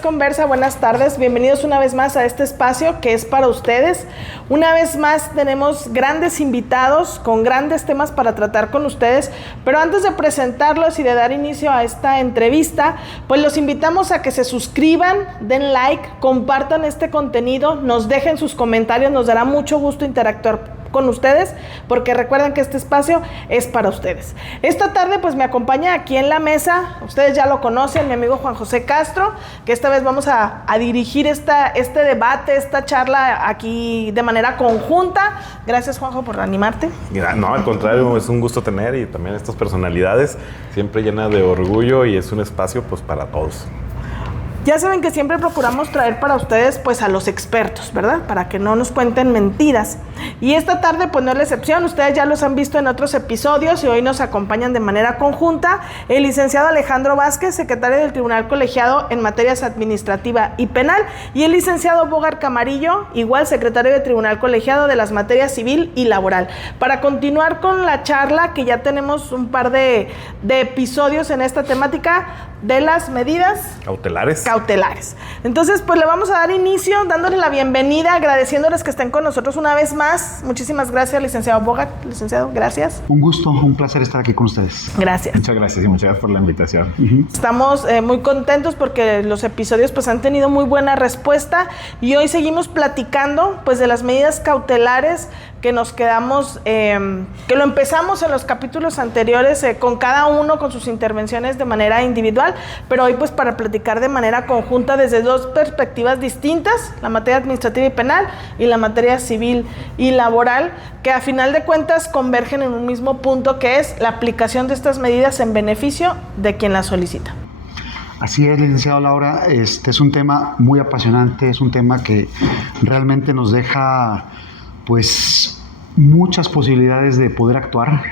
Conversa, buenas tardes, bienvenidos una vez más a este espacio que es para ustedes. Una vez más tenemos grandes invitados con grandes temas para tratar con ustedes, pero antes de presentarlos y de dar inicio a esta entrevista, pues los invitamos a que se suscriban, den like, compartan este contenido, nos dejen sus comentarios, nos dará mucho gusto interactuar con ustedes, porque recuerden que este espacio es para ustedes. Esta tarde pues me acompaña aquí en la mesa, ustedes ya lo conocen, mi amigo Juan José Castro, que esta vez vamos a dirigir este debate, esta charla aquí de manera conjunta. Gracias, Juanjo, por animarte. Mira, no, al contrario, es un gusto tener y también estas personalidades siempre llenas de orgullo y es un espacio pues para todos. Ya saben que siempre procuramos traer para ustedes pues a los expertos, ¿verdad? Para que no nos cuenten mentiras. Y esta tarde pues no es la excepción, ustedes ya los han visto en otros episodios y hoy nos acompañan de manera conjunta el licenciado Alejandro Vázquez, secretario del Tribunal Colegiado en materias administrativa y penal, y el licenciado Bogar Camarillo, igual secretario del Tribunal Colegiado de las materias civil y laboral. Para continuar con la charla, que ya tenemos un par de episodios en esta temática de las medidas cautelares. Entonces, pues le vamos a dar inicio dándoles la bienvenida, agradeciéndoles que estén con nosotros una vez más. Muchísimas gracias, licenciado Bogar. Licenciado, gracias. Un gusto, un placer estar aquí con ustedes. Gracias. Muchas gracias y muchas gracias por la invitación. Estamos muy contentos porque los episodios pues han tenido muy buena respuesta y hoy seguimos platicando pues de las medidas cautelares que nos quedamos, que lo empezamos en los capítulos anteriores con cada uno con sus intervenciones de manera individual, pero hoy pues para platicar de manera conjunta desde dos perspectivas distintas, la materia administrativa y penal y la materia civil y laboral, que a final de cuentas convergen en un mismo punto, que es la aplicación de estas medidas en beneficio de quien las solicita. Así es, licenciado Laura, este es un tema muy apasionante, es un tema que realmente nos deja pues muchas posibilidades de poder actuar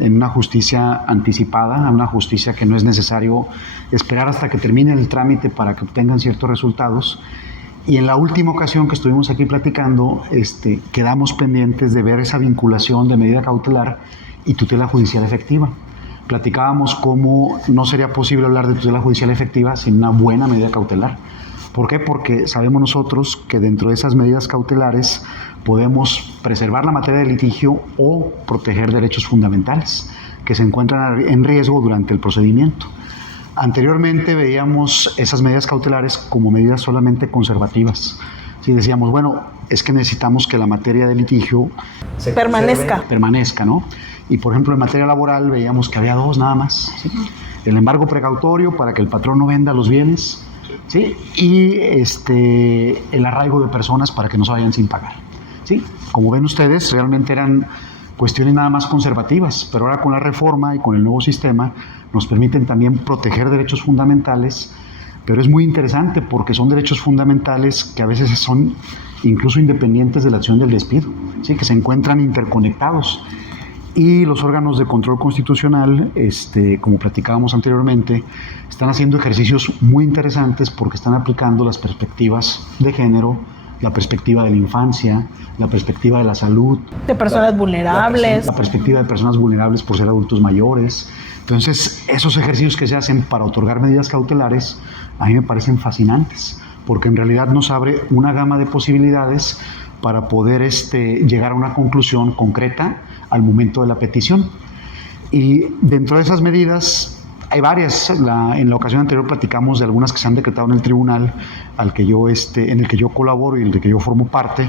en una justicia anticipada, una justicia que no es necesario esperar hasta que termine el trámite para que obtengan ciertos resultados. Y en la última ocasión que estuvimos aquí platicando, quedamos pendientes de ver esa vinculación de medida cautelar y tutela judicial efectiva. Platicábamos cómo no sería posible hablar de tutela judicial efectiva sin una buena medida cautelar. ¿Por qué? Porque sabemos nosotros que dentro de esas medidas cautelares podemos preservar la materia de litigio o proteger derechos fundamentales que se encuentran en riesgo durante el procedimiento. Anteriormente veíamos esas medidas cautelares como medidas solamente conservativas. Sí, decíamos, bueno, es que necesitamos que la materia de litigio permanezca, ¿no? Y por ejemplo, en materia laboral veíamos que había dos nada más, ¿sí? El embargo precautorio para que el patrón no venda los bienes, ¿sí? Y el arraigo de personas para que no se vayan sin pagar, ¿sí? Como ven ustedes, realmente eran cuestiones nada más conservativas, pero ahora con la reforma y con el nuevo sistema nos permiten también proteger derechos fundamentales, pero es muy interesante porque son derechos fundamentales que a veces son incluso independientes de la acción del despido, ¿sí? Que se encuentran interconectados. Y los órganos de control constitucional, como platicábamos anteriormente, están haciendo ejercicios muy interesantes porque están aplicando las perspectivas de género, la perspectiva de la infancia, la perspectiva de la salud. De personas vulnerables. La perspectiva de personas vulnerables por ser adultos mayores. Entonces, esos ejercicios que se hacen para otorgar medidas cautelares, a mí me parecen fascinantes, porque en realidad nos abre una gama de posibilidades para poder llegar a una conclusión concreta al momento de la petición. Y dentro de esas medidas hay varias. En la ocasión anterior platicamos de algunas que se han decretado en el tribunal en el que yo colaboro y el de que yo formo parte,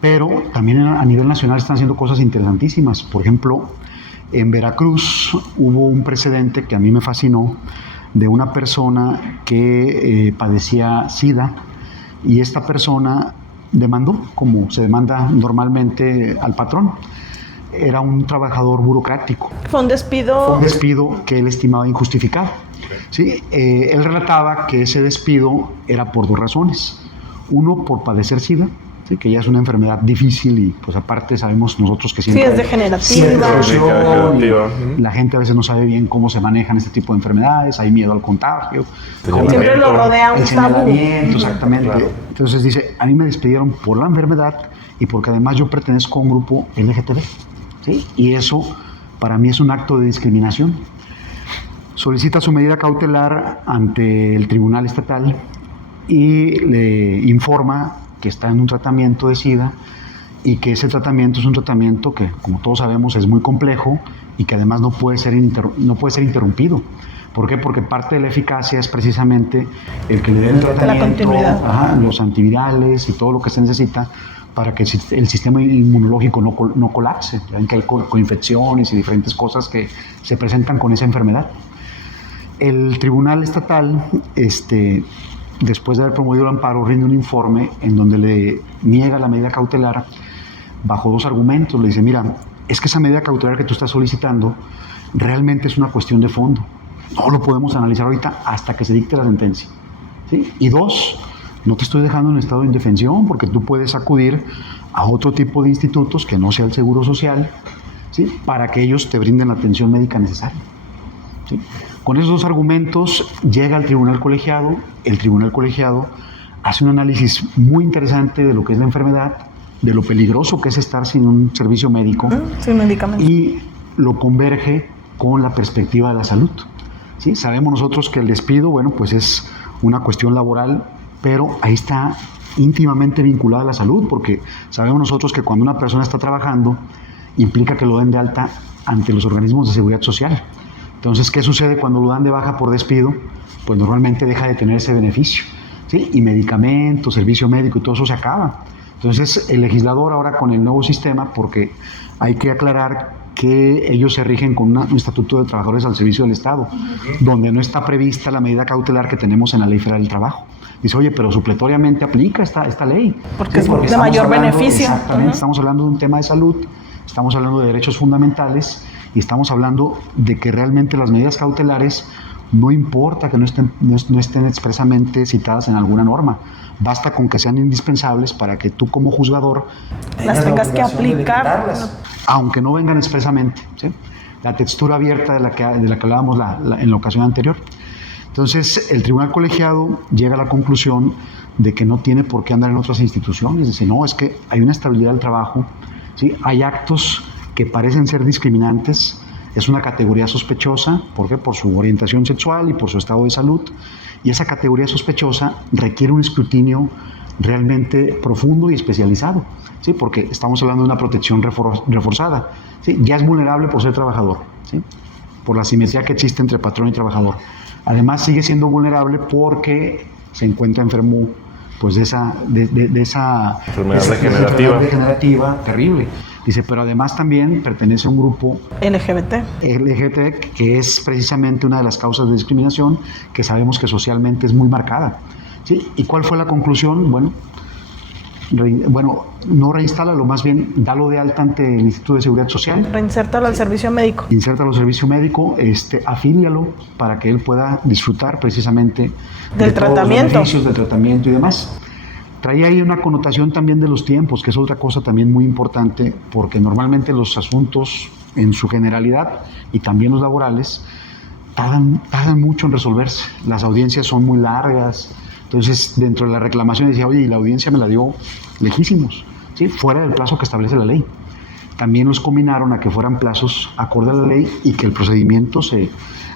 pero también a nivel nacional están haciendo cosas interesantísimas. Por ejemplo, en Veracruz hubo un precedente que a mí me fascinó de una persona que padecía SIDA, y esta persona demandó, como se demanda normalmente al patrón. Era un trabajador burocrático. Fue un despido. Fue un despido que él estimaba injustificado. ¿Sí? Él relataba que ese despido era por dos razones. Uno, por padecer SIDA, ¿sí? Que ya es una enfermedad difícil y pues aparte sabemos nosotros que siempre... Sí, es degenerativa. La gente a veces no sabe bien cómo se manejan este tipo de enfermedades, hay miedo al contagio. Siempre lo rodea un tabú. Exactamente. Claro. Entonces dice, a mí me despidieron por la enfermedad y porque además yo pertenezco a un grupo LGTB. ¿Sí? Y eso para mí es un acto de discriminación. Solicita su medida cautelar ante el Tribunal Estatal y le informa que está en un tratamiento de SIDA y que ese tratamiento es un tratamiento que, como todos sabemos, es muy complejo y que además no puede ser interrumpido. ¿Por qué? Porque parte de la eficacia es precisamente el que le den el tratamiento, los antivirales y todo lo que se necesita para que el sistema inmunológico no colapse. Ven que hay coinfecciones y diferentes cosas que se presentan con esa enfermedad. El Tribunal Estatal, después de haber promovido el amparo, rinde un informe en donde le niega la medida cautelar bajo 2 argumentos. Le dice, mira, es que esa medida cautelar que tú estás solicitando realmente es una cuestión de fondo. No lo podemos analizar ahorita hasta que se dicte la sentencia, ¿sí? Y 2, no te estoy dejando en estado de indefensión porque tú puedes acudir a otro tipo de institutos que no sea el Seguro Social, ¿sí? Para que ellos te brinden la atención médica necesaria, ¿sí? Con esos 2 argumentos llega al tribunal colegiado. El tribunal colegiado hace un análisis muy interesante de lo que es la enfermedad, de lo peligroso que es estar sin un servicio médico, sin medicamentos, y lo converge con la perspectiva de la salud. ¿Sí? Sabemos nosotros que el despido, bueno, pues es una cuestión laboral, pero ahí está íntimamente vinculada a la salud, porque sabemos nosotros que cuando una persona está trabajando, implica que lo den de alta ante los organismos de seguridad social. Entonces, ¿qué sucede cuando lo dan de baja por despido? Pues normalmente deja de tener ese beneficio, ¿sí? Y medicamentos, servicio médico y todo eso se acaba. Entonces, el legislador ahora con el nuevo sistema, porque hay que aclarar que ellos se rigen con un estatuto de trabajadores al servicio del Estado, donde no está prevista la medida cautelar que tenemos en la Ley Federal del Trabajo. Dice, oye, pero supletoriamente aplica esta ley. Porque es de mayor beneficio. Exactamente, estamos hablando de un tema de salud, estamos hablando de derechos fundamentales y estamos hablando de que realmente las medidas cautelares no importa que no estén expresamente citadas en alguna norma. Basta con que sean indispensables para que tú como juzgador las tengas que aplicar, aunque no vengan expresamente, ¿sí? La textura abierta de la que hablábamos en la ocasión anterior. Entonces, el tribunal colegiado llega a la conclusión de que no tiene por qué andar en otras instituciones. Dice, no, es que hay una estabilidad del trabajo, ¿sí? Hay actos que parecen ser discriminantes, es una categoría sospechosa, ¿por qué? Por su orientación sexual y por su estado de salud, y esa categoría sospechosa requiere un escrutinio realmente profundo y especializado, ¿sí? Porque estamos hablando de una protección reforzada, ¿sí? Ya es vulnerable por ser trabajador, ¿sí? Por la simetría que existe entre patrón y trabajador. Además sigue siendo vulnerable porque se encuentra enfermo, pues, de esa enfermedad degenerativa terrible. Dice, pero además también pertenece a un grupo LGBT, que es precisamente una de las causas de discriminación que sabemos que socialmente es muy marcada, ¿sí? ¿Y cuál fue la conclusión? Bueno, no reinstálalo, más bien dalo de alta ante el Instituto de Seguridad Social. Reinsértalo al servicio médico. Insértalo al servicio médico, afílialo para que él pueda disfrutar precisamente del tratamiento. Los beneficios del tratamiento y demás. Traía ahí una connotación también de los tiempos, que es otra cosa también muy importante, porque normalmente los asuntos en su generalidad y también los laborales tardan mucho en resolverse. Las audiencias son muy largas. Entonces, dentro de la reclamación decía, oye, y la audiencia me la dio lejísimos, ¿sí? Fuera del plazo que establece la ley. También los combinaron a que fueran plazos acorde a la ley y que el procedimiento se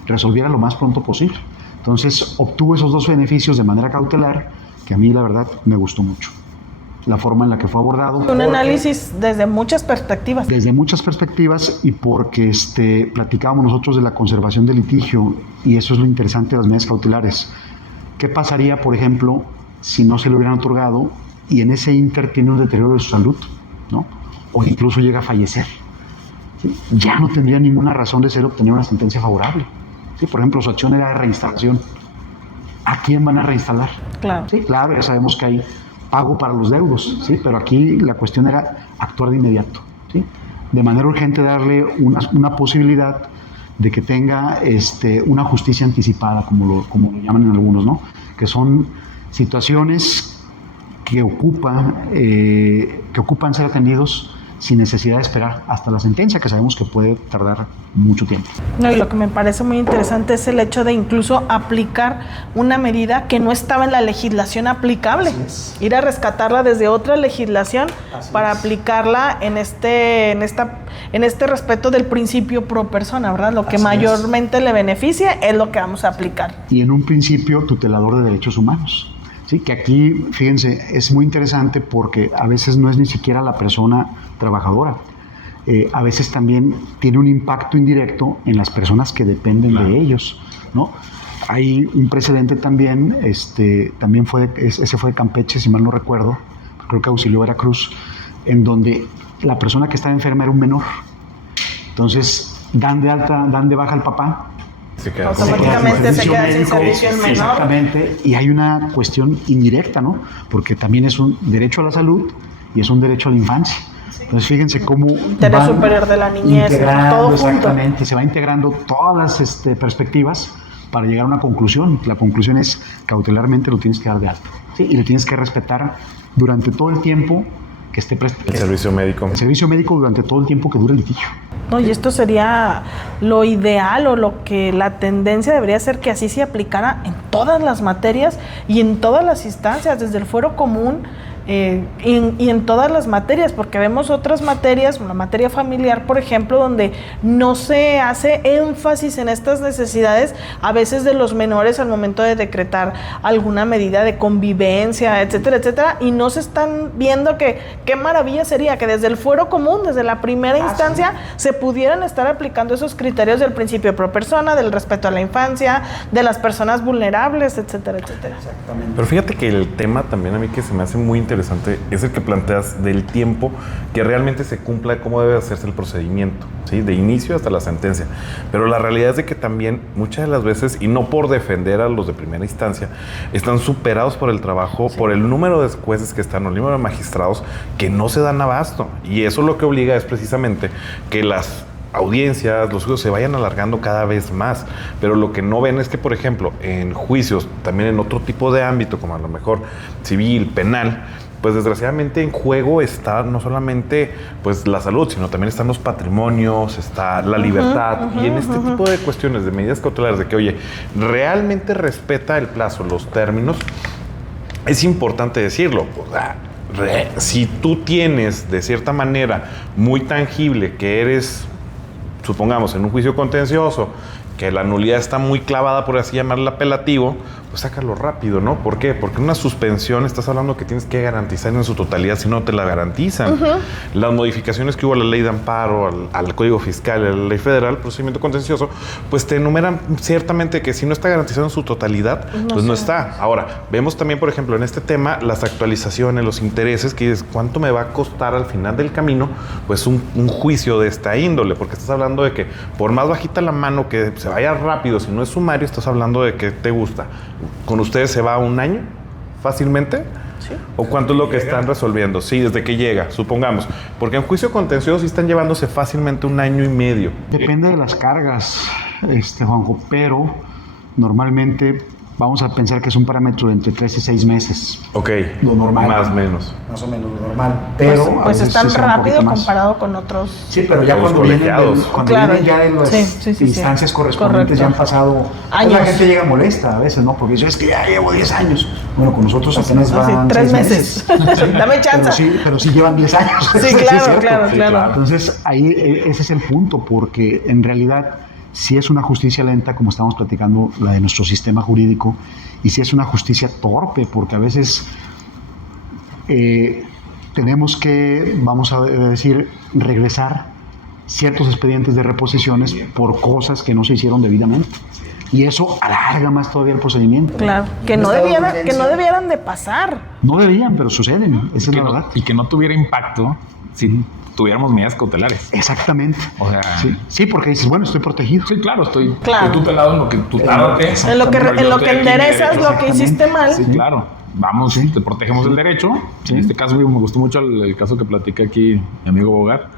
resolviera lo más pronto posible. Entonces, obtuvo esos 2 beneficios de manera cautelar, que a mí la verdad me gustó mucho. La forma en la que fue abordado. Un análisis desde muchas perspectivas. Desde muchas perspectivas, y porque platicábamos nosotros de la conservación del litigio, y eso es lo interesante de las medidas cautelares. ¿Qué pasaría, por ejemplo, si no se le hubieran otorgado y en ese inter tiene un deterioro de su salud, ¿no? O incluso llega a fallecer, ¿sí? Ya no tendría ninguna razón de ser obtener una sentencia favorable, ¿sí? Por ejemplo, su acción era de reinstalación. ¿A quién van a reinstalar? Claro. Sí, claro, ya sabemos que hay pago para los deudos, ¿sí? Pero aquí la cuestión era actuar de inmediato, ¿sí? De manera urgente darle una posibilidad de que tenga una justicia anticipada, como lo llaman en algunos, ¿no? Que son situaciones que ocupan ser atendidos sin necesidad de esperar hasta la sentencia, que sabemos que puede tardar mucho tiempo. No, y lo que me parece muy interesante es el hecho de incluso aplicar una medida que no estaba en la legislación aplicable. Ir a rescatarla desde otra legislación para aplicarla en este respeto del principio pro persona, ¿verdad? Lo que mayormente le beneficia es lo que vamos a aplicar. Y en un principio tutelador de derechos humanos. Sí, que aquí, fíjense, es muy interesante porque a veces no es ni siquiera la persona trabajadora. A veces también tiene un impacto indirecto en las personas que dependen de ellos, ¿no? Hay un precedente también, también ese fue de Campeche, si mal no recuerdo, creo que auxilió Veracruz, en donde la persona que estaba enferma era un menor. Entonces, dan de baja al papá. Automáticamente se queda sin servicio el menor. Exactamente, y hay una cuestión indirecta, ¿no? Porque también es un derecho a la salud y es un derecho a la infancia. Entonces, fíjense cómo interés superior de la niñez, todo junto. Exactamente, se va integrando todas las perspectivas para llegar a una conclusión. La conclusión es cautelarmente lo tienes que dar de alta, ¿sí? Y le tienes que respetar durante todo el tiempo que esté prestando. El servicio médico. El servicio médico durante todo el tiempo que dure el litigio. No, y esto sería lo ideal o lo que la tendencia debería ser, que así se aplicara en todas las materias y en todas las instancias, desde el fuero común y en todas las materias, porque vemos otras materias, la materia familiar, por ejemplo, donde no se hace énfasis en estas necesidades a veces de los menores al momento de decretar alguna medida de convivencia, etcétera, etcétera, y no se están viendo que qué maravilla sería que desde el fuero común, desde la primera instancia, se pudieran estar aplicando esos criterios del principio pro persona, del respeto a la infancia, de las personas vulnerables, etcétera, etcétera. Exactamente. Pero fíjate que el tema también a mí que se me hace muy interesante es el que planteas del tiempo que realmente se cumpla, cómo debe hacerse el procedimiento, ¿sí? De inicio hasta la sentencia. Pero la realidad es de que también muchas de las veces, y no por defender a los de primera instancia, están superados por el trabajo, por el número de jueces que están, o el número de magistrados que no se dan abasto. Y eso lo que obliga es precisamente que las audiencias, los juicios se vayan alargando cada vez más, pero lo que no ven es que, por ejemplo, en juicios, también en otro tipo de ámbito, como a lo mejor civil, penal, pues desgraciadamente en juego está no solamente pues la salud, sino también están los patrimonios, está la libertad, y en este tipo de cuestiones, de medidas cautelares, de que, oye, realmente respeta el plazo, los términos, es importante decirlo. O sea, si tú tienes de cierta manera muy tangible que eres, supongamos, en un juicio contencioso, que la nulidad está muy clavada, por así llamarla, apelativo, pues sácalo rápido, ¿no? ¿Por qué? Porque una suspensión estás hablando que tienes que garantizar en su totalidad, si no te la garantizan. Las modificaciones que hubo a la ley de amparo, al Código Fiscal, a la ley federal, procedimiento contencioso, pues te enumeran ciertamente que si no está garantizado en su totalidad, pues no está. Ahora, vemos también, por ejemplo, en este tema, las actualizaciones, los intereses, que dices, ¿cuánto me va a costar al final del camino? Pues un juicio de esta índole, porque estás hablando de que por más bajita la mano, que se vaya rápido, si no es sumario, estás hablando de que te gusta. ¿Con ustedes se va un año fácilmente? Sí. ¿O cuánto es lo que están resolviendo? Sí, desde que llega, supongamos. Porque en juicio contencioso sí están llevándose fácilmente 1 año y medio. Depende de las cargas, Juanjo, pero normalmente vamos a pensar que es un parámetro de entre 3 y 6 meses. Ok. Lo normal. Más o menos. Más o menos lo normal. Pero pues es tan rápido comparado con otros. Sí, pero ya cuando vienen ya en las instancias correspondientes, ya han pasado años. La gente llega molesta a veces, ¿no? Porque dice, es que ya llevo 10 años. Bueno, con nosotros apenas van 3 meses. Dame chance. Pero sí llevan 10 años. Sí, claro. Entonces, ahí ese es el punto, porque en realidad si es una justicia lenta, como estamos platicando, la de nuestro sistema jurídico, y si es una justicia torpe, porque a veces tenemos que, vamos a decir, regresar ciertos expedientes de reposiciones por cosas que no se hicieron debidamente. Y eso alarga más todavía el procedimiento. Claro, que no debieran de pasar. No debían, pero suceden, esa es la verdad. Y que no tuviera impacto si tuviéramos medidas cautelares. Exactamente. O sea, sí, porque dices, bueno, estoy protegido. Sí, claro, estoy tutelado en lo que tú en lo que enderezas lo que hiciste mal. Sí, claro. Vamos, te protegemos el derecho. En este caso, me gustó mucho el caso que platica aquí mi amigo Bogar.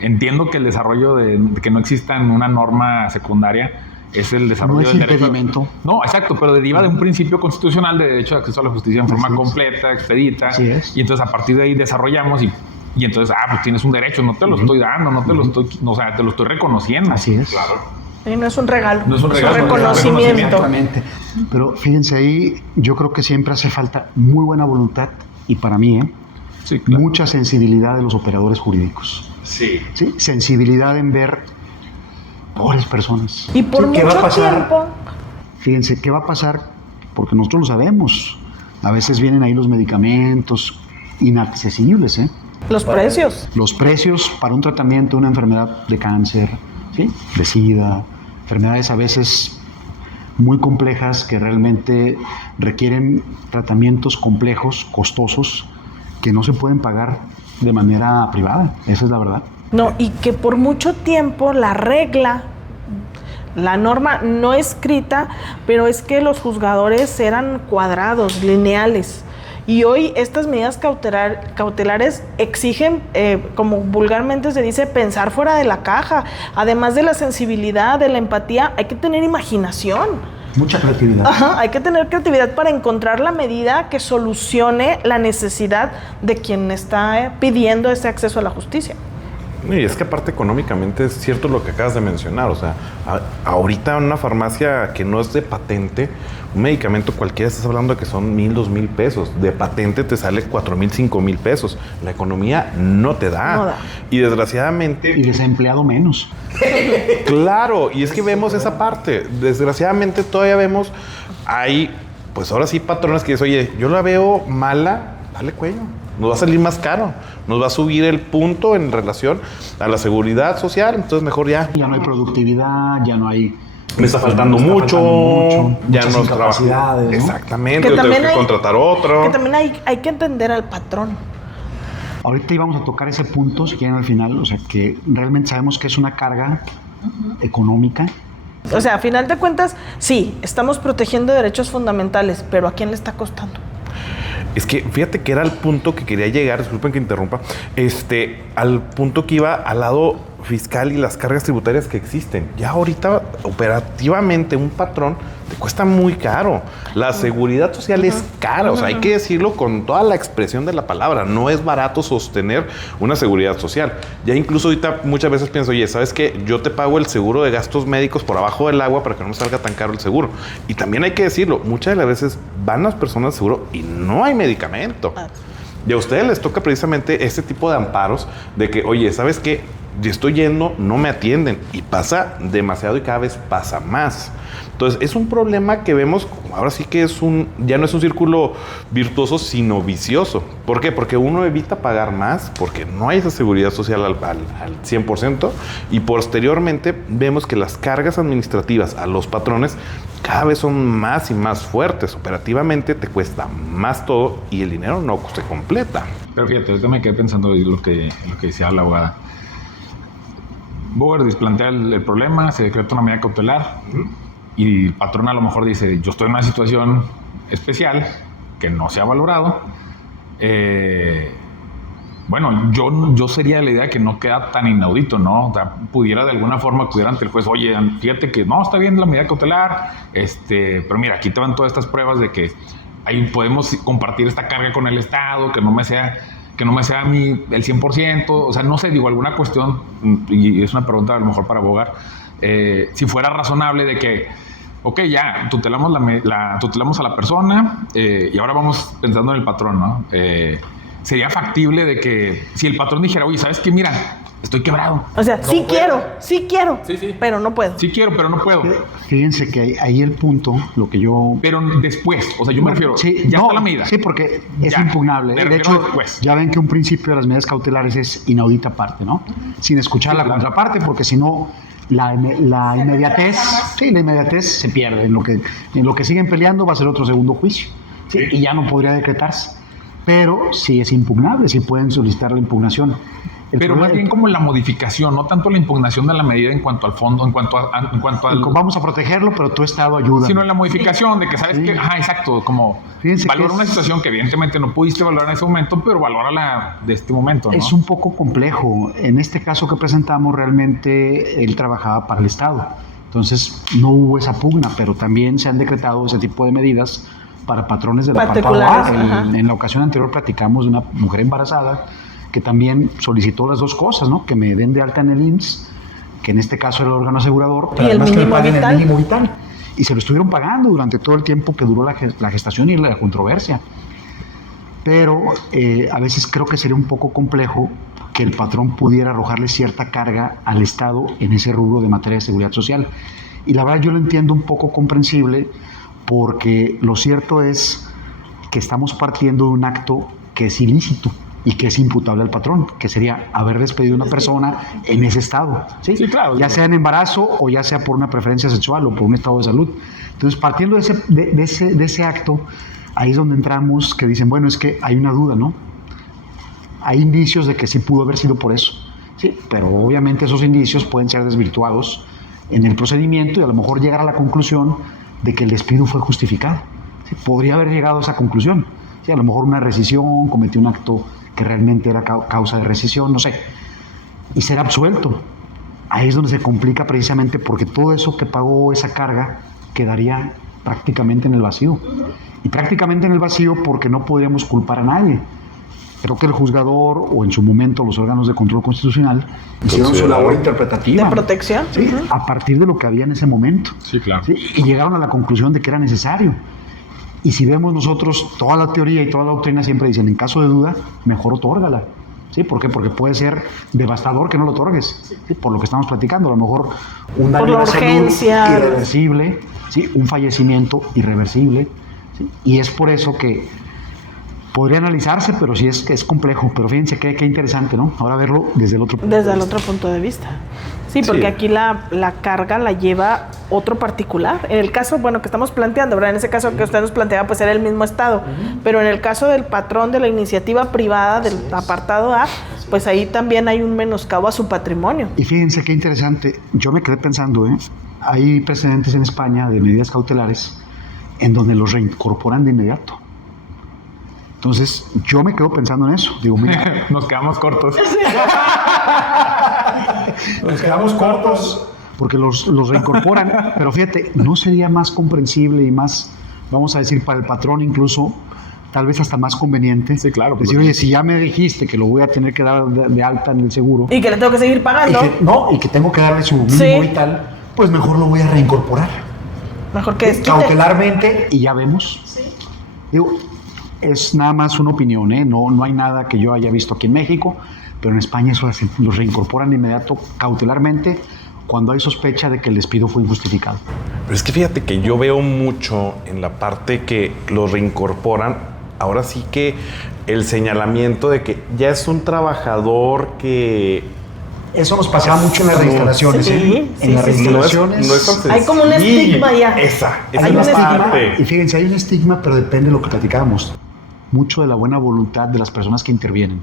Entiendo que el desarrollo de que no exista una norma secundaria es el desarrollo del derecho. No, exacto, pero deriva de un principio constitucional de derecho de acceso a la justicia en forma completa, expedita. Y entonces a partir de ahí desarrollamos y entonces, pues tienes un derecho, no te lo estoy dando, no te lo estoy, o sea, te lo estoy reconociendo. Así es. Claro. Y no es un regalo, no es un reconocimiento. Exactamente. Pero fíjense ahí, yo creo que siempre hace falta muy buena voluntad y para mí, sí, claro, mucha sensibilidad de los operadores jurídicos. Sí. Sensibilidad en ver pobres personas. Y por mucho tiempo. Fíjense, ¿qué va a pasar porque nosotros lo sabemos. A veces vienen ahí los medicamentos inaccesibles, ¿eh? Los precios. Los precios para un tratamiento de una enfermedad de cáncer, ¿sí? De SIDA, enfermedades a veces muy complejas que realmente requieren tratamientos complejos, costosos, que no se pueden pagar de manera privada. Esa es la verdad. No, y que por mucho tiempo la regla, la norma no escrita, pero es que los juzgadores eran cuadrados, lineales. Y hoy estas medidas cautelares exigen, como vulgarmente se dice, pensar fuera de la caja. Además de la sensibilidad, de la empatía, hay que tener imaginación. Mucha creatividad. Ajá, hay que tener creatividad para encontrar la medida que solucione la necesidad de quien está pidiendo ese acceso a la justicia. Y es que aparte económicamente es cierto lo que acabas de mencionar, o sea, ahorita en una farmacia que no es de patente, un medicamento cualquiera estás hablando de que son 1,000, 2,000 pesos, de patente te sale 4,000, 5,000 pesos, la economía no te da. No da. Y desgraciadamente... Y desempleado menos. Claro, y es que vemos esa parte, desgraciadamente todavía vemos, hay, pues ahora sí patrones que dicen, oye, yo la veo mala, dale cuello. Nos va a salir más caro, nos va a subir el punto en relación a la seguridad social, entonces mejor ya. Ya no hay productividad, ya no hay... Me está faltando mucho, ya no trabajo. ¿No? Exactamente, Que yo tengo que hay, contratar otro. Que también hay que entender al patrón. Ahorita íbamos a tocar ese punto, si quieren al final, o sea, que realmente sabemos que es una carga económica. O sea, a final de cuentas, sí, estamos protegiendo derechos fundamentales, pero ¿a quién le está costando? Es que fíjate que era el punto que quería llegar, disculpen que interrumpa, al punto que iba al lado fiscal y las cargas tributarias que existen. Ya ahorita operativamente un patrón te cuesta muy caro. La seguridad social es cara, o sea, hay que decirlo con toda la expresión de la palabra. No es barato sostener una seguridad social. Ya incluso ahorita muchas veces pienso, oye, ¿sabes qué? Yo te pago el seguro de gastos médicos por abajo del agua para que no me salga tan caro el seguro. Y también hay que decirlo, muchas de las veces van las personas al seguro y no hay medicamento. Y a ustedes les toca precisamente este tipo de amparos de que, oye, ¿sabes qué? Yo estoy yendo, no me atienden y pasa demasiado y cada vez pasa más. Entonces es un problema que vemos, ahora sí que ya no es un círculo virtuoso, sino vicioso. ¿Por qué? Porque uno evita pagar más, porque no hay esa seguridad social al 100%, y posteriormente vemos que las cargas administrativas a los patrones cada vez son más y más fuertes. Operativamente te cuesta más todo y el dinero no se completa. Pero fíjate, ahorita me quedé pensando en lo que decía la abogada. Bogart plantea el problema, se decreta una medida cautelar y el patrón a lo mejor dice, yo estoy en una situación especial que no se ha valorado. Bueno, yo sería la idea que no queda tan inaudito, ¿no? O sea, pudiera de alguna forma acudir ante el juez, oye, fíjate que no, está bien la medida cautelar, pero mira, aquí te van todas estas pruebas de que ahí podemos compartir esta carga con el Estado, que no me sea a mí el 100%, o sea, no sé, digo, alguna cuestión, y es una pregunta a lo mejor para abogar, si fuera razonable de que, ok, ya, tutelamos a la persona, y ahora vamos pensando en el patrón, ¿no? Sería factible de que si el patrón dijera, oye, ¿sabes qué? Mira, estoy quebrado. O sea, sí quiero, pero no puedo. Sí quiero, pero no puedo. Fíjense que ahí el punto, lo que yo... Pero después, o sea, yo me refiero, ya está la medida. Sí, porque es impugnable. De hecho, ya ven que un principio de las medidas cautelares es inaudita parte, ¿no? Sin escuchar la contraparte, porque si no, la inmediatez se pierde. En lo que siguen peleando va a ser otro segundo juicio. ¿Sí? Y ya no podría decretarse. Pero sí es impugnable, sí pueden solicitar la impugnación. Pero más bien como la modificación, no tanto la impugnación de la medida en cuanto al fondo, en cuanto al... Vamos a protegerlo, pero tu Estado ayuda. Sino en la modificación de que sabes que... Ajá, exacto, como valora una situación que evidentemente no pudiste valorar en ese momento, pero valórala de este momento, ¿no? Es un poco complejo. En este caso que presentamos, realmente él trabajaba para el Estado. Entonces no hubo esa pugna, pero también se han decretado ese tipo de medidas para patrones de la parte. En la ocasión anterior platicamos de una mujer embarazada que también solicitó las dos cosas, ¿no? Que me den de alta en el IMSS, que en este caso era el órgano asegurador, y el mínimo vital. Y se lo estuvieron pagando durante todo el tiempo que duró la gestación y la controversia. Pero a veces creo que sería un poco complejo que el patrón pudiera arrojarle cierta carga al Estado en ese rubro de materia de seguridad social. Y la verdad yo lo entiendo un poco comprensible, porque lo cierto es que estamos partiendo de un acto que es ilícito y que es imputable al patrón, que sería haber despedido a una persona en ese estado, ¿sí? Sí, claro. Ya sea en embarazo o ya sea por una preferencia sexual o por un estado de salud. Entonces, partiendo de ese acto, ahí es donde entramos, que dicen, bueno, es que hay una duda, ¿no? Hay indicios de que sí pudo haber sido por eso, ¿sí? Pero obviamente esos indicios pueden ser desvirtuados en el procedimiento y a lo mejor llegar a la conclusión de que el despido fue justificado, ¿sí? Podría haber llegado a esa conclusión, ¿sí? A lo mejor una rescisión, cometió un acto que realmente era causa de rescisión, no sé, y ser absuelto. Ahí es donde se complica precisamente porque todo eso que pagó esa carga quedaría prácticamente en el vacío. Y prácticamente en el vacío porque no podríamos culpar a nadie. Creo que el juzgador o en su momento los órganos de control constitucional hicieron su labor interpretativa. ¿De protección? Sí, a partir de lo que había en ese momento. Sí, claro. ¿Sí? Y llegaron a la conclusión de que era necesario. Y si vemos nosotros, toda la teoría y toda la doctrina siempre dicen, en caso de duda, mejor otórgala. ¿Sí? ¿Por qué? Porque puede ser devastador que no lo otorgues, ¿sí? Por lo que estamos platicando. A lo mejor un daño a la salud irreversible, ¿sí? Un fallecimiento irreversible, ¿sí? Y es por eso que podría analizarse, pero sí es complejo. Pero fíjense qué interesante, ¿no? Ahora verlo desde el otro punto de vista. Desde el otro punto de vista. Sí, porque aquí la carga la lleva otro particular. En el caso, bueno, que estamos planteando, ¿verdad? En ese caso que usted nos planteaba, pues era el mismo Estado. Pero en el caso del patrón de la iniciativa privada, del apartado A, pues ahí también hay un menoscabo a su patrimonio. Y fíjense qué interesante. Yo me quedé pensando, hay precedentes en España de medidas cautelares en donde los reincorporan de inmediato. Entonces, yo me quedo pensando en eso. Digo, mira, nos quedamos cortos. Nos quedamos cortos porque los reincorporan. Pero fíjate, ¿no sería más comprensible y más, vamos a decir, para el patrón incluso, tal vez hasta más conveniente? Sí, claro. Decir, oye, si ya me dijiste que lo voy a tener que dar de alta en el seguro. Y que le tengo que seguir pagando. Y que tengo que darle su mínimo vital, pues mejor lo voy a reincorporar. Mejor que cautelarmente y ya vemos. Sí. Digo, es nada más una opinión, no hay nada que yo haya visto aquí en México, pero en España eso hacen, los reincorporan de inmediato cautelarmente cuando hay sospecha de que el despido fue injustificado. Pero es que fíjate que yo veo mucho en la parte que los reincorporan, ahora sí que el señalamiento de que ya es un trabajador que... Eso nos pasaba mucho en las reinstalaciones. En las reinstalaciones. No es hay como un estigma ya. Hay un estigma. Y fíjense, hay un estigma, pero depende de lo que platicábamos. Mucho de la buena voluntad de las personas que intervienen.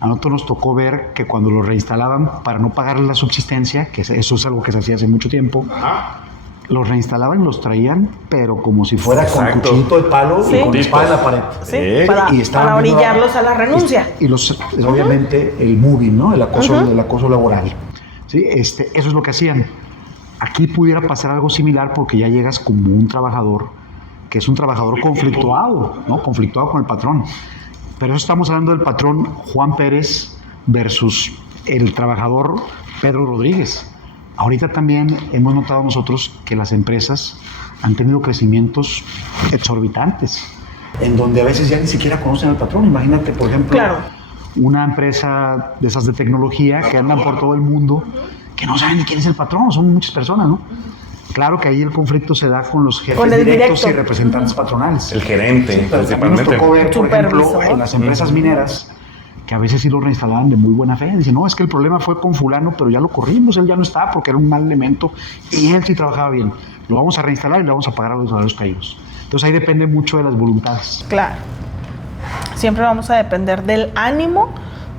A nosotros nos tocó ver que cuando los reinstalaban para no pagarles la subsistencia, que eso es algo que se hacía hace mucho tiempo, los reinstalaban y los traían, pero como si fuera con cuchillito de palo y con espada en la pared. Sí, para orillarlos a la renuncia. Y obviamente el moving, ¿no? El acoso laboral. ¿Sí? Eso es lo que hacían. Aquí pudiera pasar algo similar porque ya llegas como un trabajador que es un trabajador conflictuado, ¿no? Conflictuado con el patrón. Pero eso estamos hablando del patrón Juan Pérez versus el trabajador Pedro Rodríguez. Ahorita también hemos notado nosotros que las empresas han tenido crecimientos exorbitantes, en donde a veces ya ni siquiera conocen al patrón. Imagínate, por ejemplo, una empresa de esas de tecnología que andan por todo el mundo, que no saben ni quién es el patrón, son muchas personas, ¿no? Claro que ahí el conflicto se da con los jefes directos y representantes patronales. El gerente, sí, pero también nos tocó ver, por ejemplo, en las empresas mineras, que a veces sí lo reinstalaban de muy buena fe. Dicen, no, es que el problema fue con fulano, pero ya lo corrimos, él ya no está porque era un mal elemento y él sí trabajaba bien. Lo vamos a reinstalar y le vamos a pagar a los salarios caídos. Entonces ahí depende mucho de las voluntades. Claro. Siempre vamos a depender del ánimo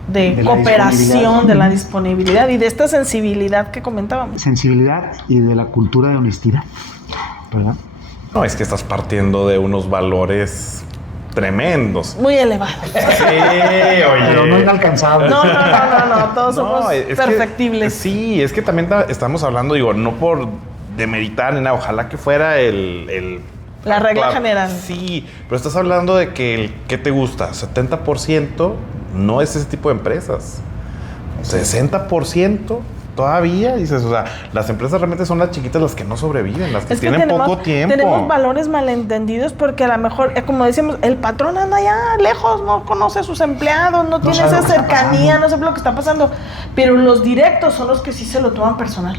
de cooperación, de la disponibilidad y de esta sensibilidad que comentábamos. Sensibilidad y de la cultura de honestidad, ¿verdad? No, es que estás partiendo de unos valores tremendos. Muy elevados. Sí, oye. Pero no inalcanzables. No, todos somos perfectibles. Sí, es que también estamos hablando, digo, no por demeritar ni nada, ojalá que fuera la regla general. Sí, pero estás hablando de que ¿qué te gusta? 70% no es ese tipo de empresas. 60% todavía, dices, o sea, las empresas realmente son las chiquitas las que no sobreviven, las que tienen poco tiempo. Tenemos valores malentendidos porque a lo mejor, como decíamos, el patrón anda allá lejos, no conoce a sus empleados, no tiene esa cercanía, no sabe lo que está pasando. Pero los directos son los que sí se lo toman personal.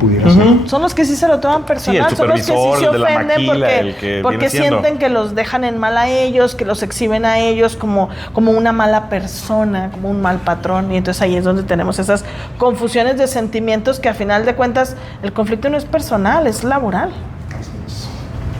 pudiera ser. Son los que sí se lo toman personal, Sí, el son los que sí supervisor, se el de la ofenden maquila, el que porque viene siendo. sienten que los dejan en mal a ellos, que los exhiben a ellos como una mala persona, como un mal patrón. Y entonces ahí es donde tenemos esas confusiones de sentimientos que a final de cuentas el conflicto no es personal, es laboral.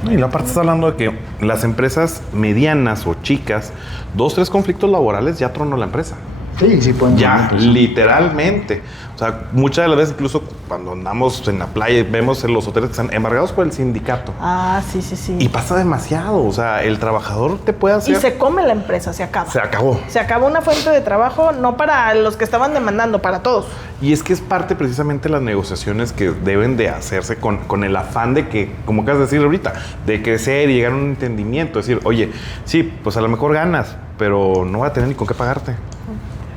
Y la parte está hablando de que las empresas medianas o chicas, 2, 3 conflictos laborales ya tronó la empresa. Sí, pueden Ya, tener. literalmente. O sea, muchas de las veces, incluso cuando andamos en la playa, vemos en los hoteles que están embargados por el sindicato. Ah, sí, sí, sí. Y pasa demasiado. O sea, el trabajador te puede hacer. Y se come la empresa, se acaba. Se acabó. Se acabó una fuente de trabajo, no para los que estaban demandando, para todos. Y es que es parte precisamente de las negociaciones que deben de hacerse con el afán de que, como acabas de decir ahorita, de crecer y llegar a un entendimiento. Decir, oye, sí, pues a lo mejor ganas, pero no voy a tener ni con qué pagarte.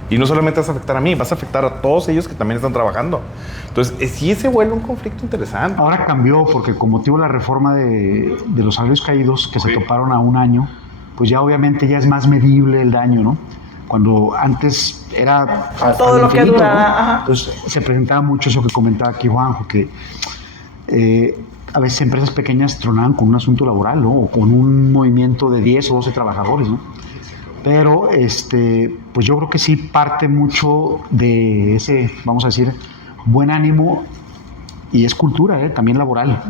Y no solamente vas a afectar a mí, vas a afectar a todos ellos que también están trabajando. Entonces, sí se vuelve un conflicto interesante. Ahora cambió porque con motivo de la reforma de los salarios caídos que se toparon a 1 año, pues ya obviamente ya es más medible el daño, ¿no? Cuando antes era Todo lo que infinito, durara, ¿no? ajá. Entonces se presentaba mucho eso que comentaba aquí Juanjo, que a veces empresas pequeñas tronaban con un asunto laboral, ¿no? O con un movimiento de 10 o 12 trabajadores, ¿no? Pero pues yo creo que sí parte mucho de ese, vamos a decir, buen ánimo, y es cultura, también laboral.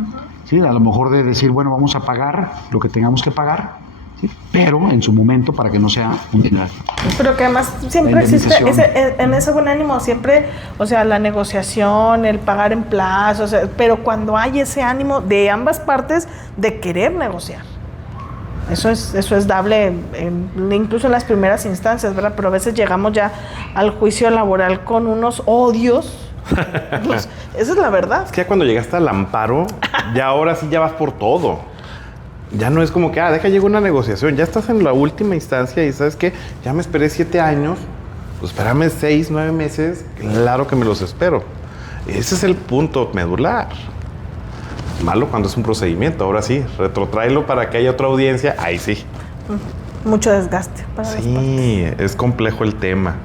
¿Sí? A lo mejor de decir, bueno, vamos a pagar lo que tengamos que pagar, ¿sí? Pero en su momento para que no sea un dinero. Pero que además siempre La existe indemnización. en ese buen ánimo, siempre, o sea, la negociación, el pagar en plazo, o sea, pero cuando hay ese ánimo de ambas partes de querer negociar. Eso es dable, incluso en las primeras instancias, ¿verdad? Pero a veces llegamos ya al juicio laboral con unos odios. Pues, esa es la verdad. Es que ya cuando llegaste al amparo, ya ahora sí ya vas por todo. Ya no es como que, deja llego una negociación. Ya estás en la última instancia y ¿sabes qué? Ya me esperé 7 años. Pues espérame 6, 9 meses. Claro que me los espero. Ese es el punto medular. Malo cuando es un procedimiento. Ahora sí, retrotráelo para que haya otra audiencia. Ahí sí. Mucho desgaste para las partes. Sí, es complejo el tema.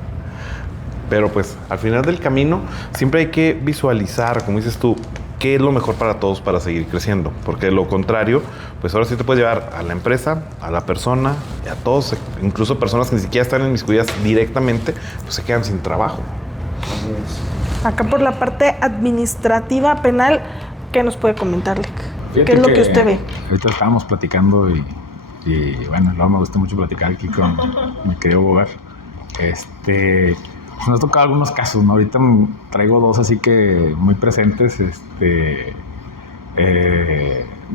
Pero pues al final del camino siempre hay que visualizar, como dices tú, qué es lo mejor para todos para seguir creciendo. Porque de lo contrario, pues ahora sí te puedes llevar a la empresa, a la persona y a todos, incluso personas que ni siquiera están inmiscuidas directamente, pues se quedan sin trabajo. Acá por la parte administrativa penal, ¿qué nos puede comentar, Lec? Fíjate ¿Qué es lo que usted ve? Ahorita estábamos platicando y bueno, luego me gusta mucho platicar aquí con mi querido Bogar. Pues nos ha tocado algunos casos, ¿no? Ahorita traigo 2 así que muy presentes,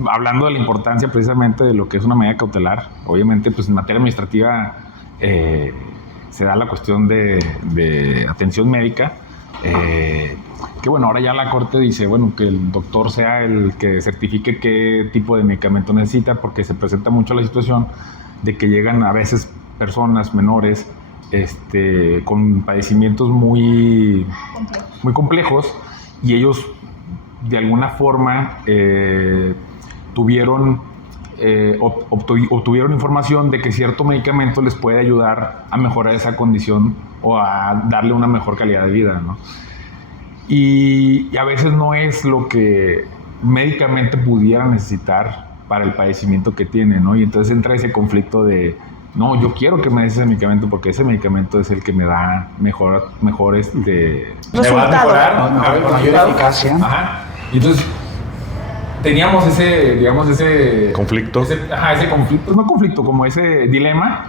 hablando de la importancia precisamente de lo que es una medida cautelar. Obviamente, pues en materia administrativa se da la cuestión de atención médica, que bueno, ahora ya la Corte dice, bueno, que el doctor sea el que certifique qué tipo de medicamento necesita, porque se presenta mucho la situación de que llegan a veces personas menores con padecimientos muy complejos, y ellos de alguna forma obtuvieron información de que cierto medicamento les puede ayudar a mejorar esa condición o a darle una mejor calidad de vida, ¿no? Y a veces no es lo que médicamente pudiera necesitar para el padecimiento que tiene, ¿no? Y entonces entra ese conflicto de, no, yo quiero que me des ese medicamento porque ese medicamento es el que me da mejores Resultado. Mayor eficacia. Ajá. Y entonces teníamos ese Conflicto. ese conflicto, no conflicto, como ese dilema.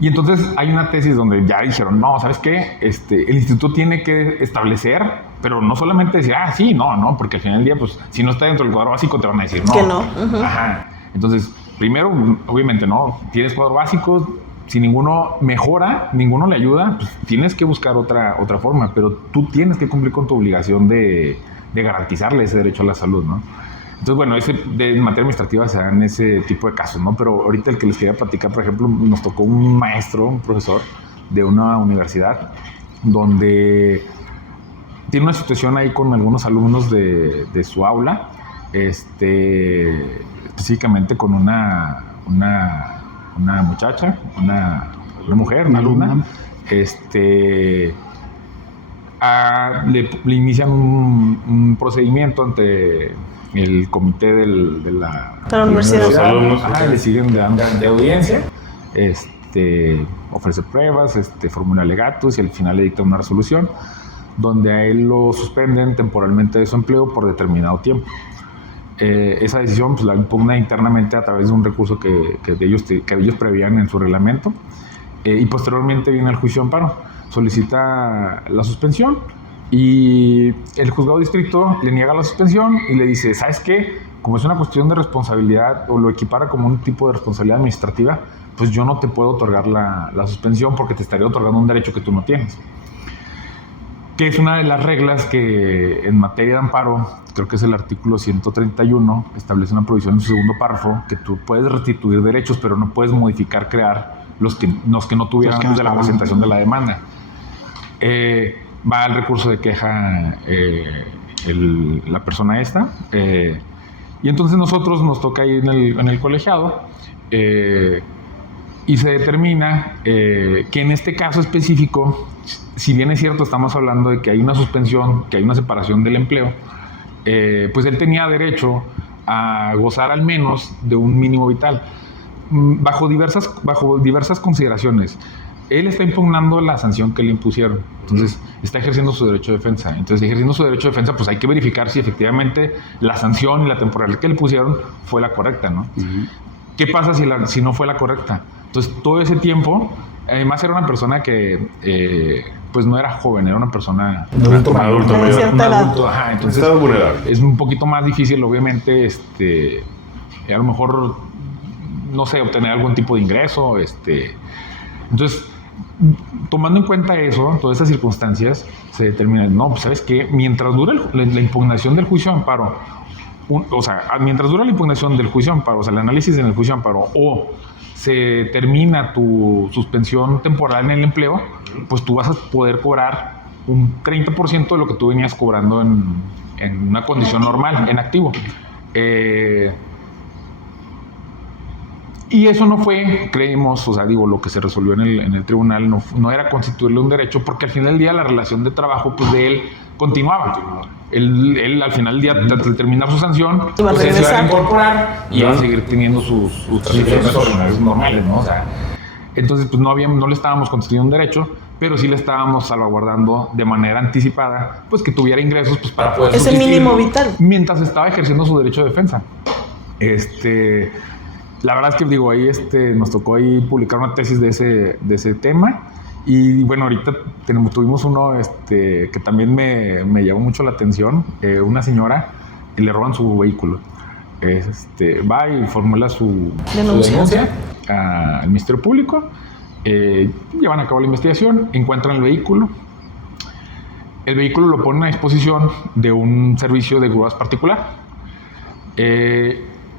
Y entonces hay una tesis donde ya dijeron, no, ¿sabes qué? El instituto tiene que establecer, pero no solamente decir, sí, no, porque al final del día, pues, si no está dentro del cuadro básico, te van a decir no. Que no. Uh-huh. Ajá. Entonces, primero, obviamente, ¿no? Tienes cuadro básico, si ninguno mejora, ninguno le ayuda, pues tienes que buscar otra forma, pero tú tienes que cumplir con tu obligación de garantizarle ese derecho a la salud, ¿no? Entonces, bueno, en materia administrativa se dan ese tipo de casos, ¿no? Pero ahorita el que les quería platicar, por ejemplo, nos tocó un maestro, un profesor de una universidad, donde tiene una situación ahí con algunos alumnos de su aula, específicamente con una muchacha, una mujer, una alumna, le inician un procedimiento ante el comité de la universidad. Los alumnos. Le siguen dando de audiencia, ofrece pruebas, formula alegatos y al final le dicta una resolución donde a él lo suspenden temporalmente de su empleo por determinado tiempo. Esa decisión pues, la impugna internamente a través de un recurso que ellos prevían en su reglamento, y posteriormente viene el juicio de amparo, solicita la suspensión y el juzgado de distrito le niega la suspensión y le dice, ¿sabes qué? Como es una cuestión de responsabilidad o lo equipara como un tipo de responsabilidad administrativa, pues yo no te puedo otorgar la suspensión porque te estaría otorgando un derecho que tú no tienes. Que es una de las reglas que en materia de amparo, creo que es el artículo 131, establece una provisión en su segundo párrafo, que tú puedes restituir derechos, pero no puedes modificar, crear los que no tuvieran antes de la presentación de la demanda. Va al recurso de queja la persona esta, y entonces nosotros nos toca ir en el colegiado, y se determina que en este caso específico, si bien es cierto, estamos hablando de que hay una suspensión, que hay una separación del empleo, pues él tenía derecho a gozar al menos de un mínimo vital, bajo diversas consideraciones. Él está impugnando la sanción que le impusieron, entonces está ejerciendo su derecho de defensa. Entonces, ejerciendo su derecho de defensa, pues hay que verificar si efectivamente la sanción y la temporalidad que le pusieron fue la correcta, ¿no? Uh-huh. ¿Qué pasa si no fue la correcta? Entonces, todo ese tiempo, además era una persona que pues no era joven, era una persona adulto mayor. Ajá, entonces estaba vulnerable. Es un poquito más difícil, obviamente, a lo mejor, no sé, obtener algún tipo de ingreso, entonces, tomando en cuenta eso, todas esas circunstancias, se determina, no, pues, ¿sabes qué? Mientras dura la impugnación del juicio de amparo, mientras dura la impugnación del juicio de amparo, o sea, el análisis en el juicio de amparo, o se termina tu suspensión temporal en el empleo, pues tú vas a poder cobrar un 30% de lo que tú venías cobrando en una condición normal, en activo. Y eso no fue, creemos, lo que se resolvió en el tribunal no era constituirle un derecho, porque al final del día la relación de trabajo pues, de él continuaba. Él al final del día, al terminar su sanción, pues se iba a incorporar y iba a seguir teniendo sus actividades normales, ¿no? Entonces, pues no le estábamos constituyendo un derecho, pero sí le estábamos salvaguardando de manera anticipada, pues que tuviera ingresos pues, para poder ese mínimo vital. Mientras estaba ejerciendo su derecho de defensa. La verdad es que ahí nos tocó ahí publicar una tesis de ese tema. Y bueno, ahorita tuvimos uno que también me llamó mucho la atención. Una señora que le roban su vehículo. Va y formula su denuncia al Ministerio Público. Llevan a cabo la investigación, encuentran el vehículo. El vehículo lo ponen a disposición de un servicio de grúas particular.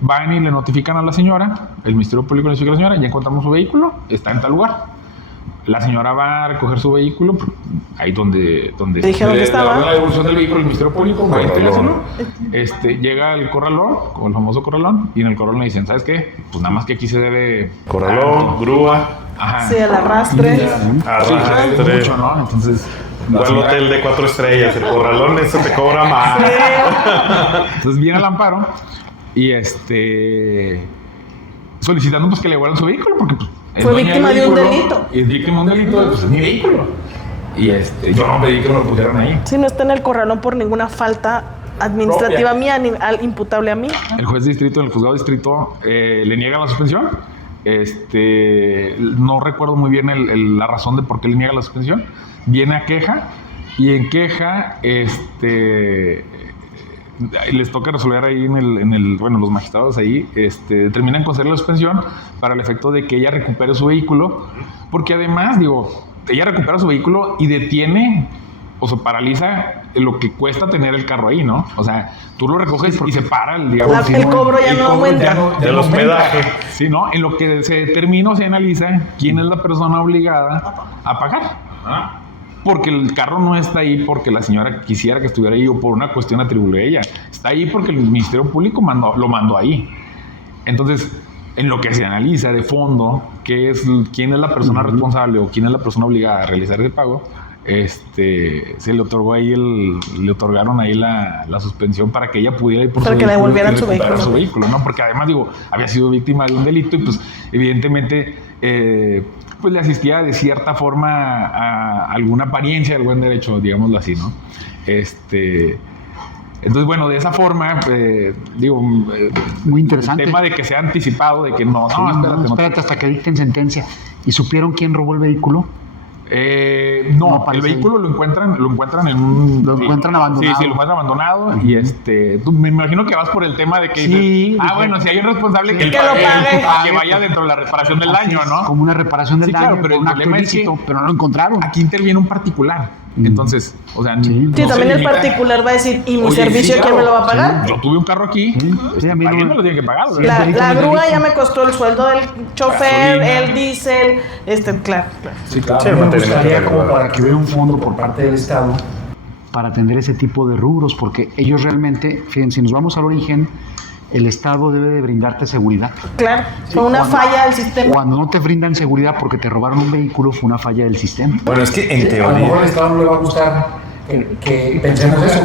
Van y le notifican a la señora, el Ministerio Público le notifica a la señora, ya encontramos su vehículo, está en tal lugar. La señora va a recoger su vehículo, ahí donde dijeron que estaba. La devolución del vehículo al Ministerio Público, va a integrarlo. Llega el corralón, como el famoso corralón, y en el corralón le dicen, ¿sabes qué? Pues nada más que aquí se debe... Corralón, grúa. Ajá. Sí, el arrastre. Arrastre. Mucho, ¿no? Entonces... ¿Cuál hotel de 4 estrellas? El corralón, eso te cobra más. Sí. Entonces viene el amparo y solicitando pues que le devuelvan su vehículo porque pues, fue víctima de un delito. Y es víctima de un delito, pues es mi vehículo. Y yo no pedí que me lo pusieran ahí. Sí, no está en el corralón por ninguna falta administrativa mía ni imputable a mí. El juez de distrito, el juzgado de distrito, le niega la suspensión. No recuerdo muy bien la razón de por qué le niega la suspensión. Viene a queja y en queja les toca resolver ahí los magistrados ahí determinan conceder la suspensión para el efecto de que ella recupere su vehículo, porque además ella recupera su vehículo y detiene o se paraliza lo que cuesta tener el carro ahí, ¿no? O sea, tú lo recoges y se para el cobro ya no aumenta. El hospedaje. Sí, ¿no? En lo que se determina o se analiza quién es la persona obligada a pagar. Porque el carro no está ahí porque la señora quisiera que estuviera ahí o por una cuestión atribuible a ella. Está ahí porque el Ministerio Público lo mandó ahí. Entonces, en lo que se analiza de fondo, quién es la persona responsable o quién es la persona obligada a realizar ese pago, se le otorgó ahí le otorgaron ahí la suspensión para que ella pudiera ir por para su que vehículo devolvieran y su recuperar vehículo. su vehículo, ¿no? Porque además, había sido víctima de un delito y pues evidentemente pues le asistía de cierta forma a alguna apariencia del buen derecho, digámoslo así, ¿no? Entonces, bueno, de esa forma, muy interesante. El tema de que sea anticipado, de que no, espérate hasta que dicten sentencia. ¿Y supieron quién robó el vehículo? No, el vehículo lo encuentran en un... Lo encuentran abandonado. Sí, lo encuentran abandonado. Y tú, me imagino que vas por el tema de que sí, dices, bueno, si hay un responsable que lo pague. Que vaya dentro de la reparación del daño, ¿no? Como una reparación del daño, claro, pero el problema es que pero no lo encontraron. Aquí interviene un particular. Entonces, o sea, sí, también el particular va a decir, ¿y mi servicio quién me lo va a pagar? Yo tuve un carro aquí, a mí alguien me lo tiene que pagar. La grúa ya me costó el sueldo del chofer, el diésel, claro. Sí, claro. Me gustaría como para que hubiera un fondo por parte del Estado para atender ese tipo de rubros, porque ellos realmente, fíjense, si nos vamos al origen, el Estado debe de brindarte seguridad. Claro, fue una falla del sistema. Cuando no te brindan seguridad porque te robaron un vehículo, fue una falla del sistema. Bueno, es que en teoría... A lo mejor al Estado no le va a gustar que pensemos eso.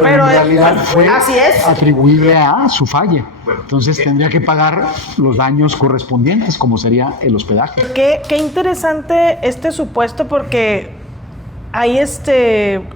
Pero en realidad fue así es. Atribuible a su falla. Entonces tendría que pagar los daños correspondientes, como sería el hospedaje. Qué interesante este supuesto, porque hay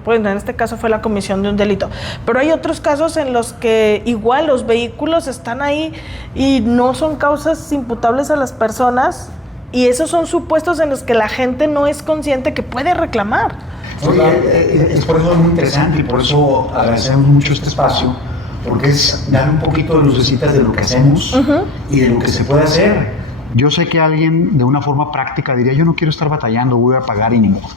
bueno, en este caso fue la comisión de un delito, pero hay otros casos en los que igual los vehículos están ahí y no son causas imputables a las personas, y esos son supuestos en los que la gente no es consciente que puede reclamar. Es por eso muy interesante y por eso agradecemos mucho este espacio, porque es dar un poquito de lucecitas de lo que hacemos y de lo que se puede hacer. Yo sé que alguien de una forma práctica diría, yo no quiero estar batallando, voy a pagar y ni modo.